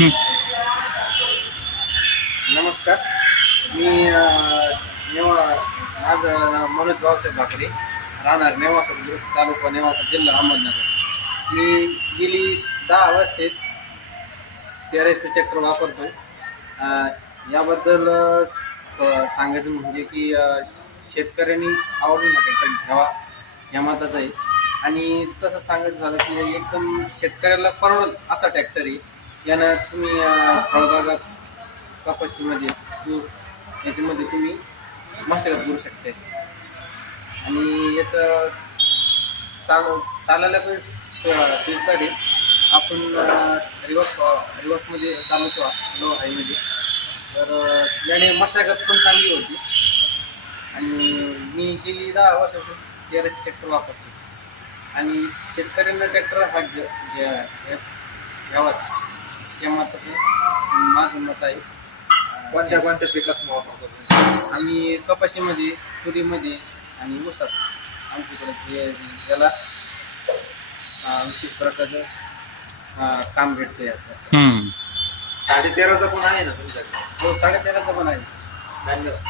हं. नमस्कार. मी माझं नाव मनोज भाऊसाहेब भाकरे, राहणार नेवासा बुद्रुक, तालुका नेवासा, जिल्हा अहमदनगर. मी गेली 10 वर्षे TRSP ट्रॅक्टर वापरतो. याबद्दल सांगायचं म्हणजे की शेतकऱ्यांनी आवर्जून हा ट्रॅक्टर घ्यावा या मताचं आहे. आणि तसं सांगायचं झालं की एकदम शेतकऱ्याला परवडेल असा ट्रॅक्टर आहे. यानं तुम्ही फळबागात, कपाशीमध्ये, तूर याच्यामध्ये तुम्ही मशागत करू शकता. आणि याचं चालायला पण सोयीस्कर आहे. आपण रिवर्समध्ये चालवतो लो हायमध्ये, तर याने मशागत पण चांगली होती. आणि मी गेली 10 वर्षापासून TRS ट्रॅक्टर वापरतो. आणि शेतकऱ्यांना ट्रॅक्टर हा घ्यावाच या मताचं माझं मत आहे. कोणत्या कोणत्या पिकात वापरतो तुम्ही? आम्ही कपाशीमध्ये, तुरीमध्ये आणि ऊसात आमच्याकडे याला विशेष प्रकारचं काम भेटतं याचं. हं. 13.5चा पण आहे ना तुमच्याकडे? हो, 13.5चा पण आहे. धन्यवाद.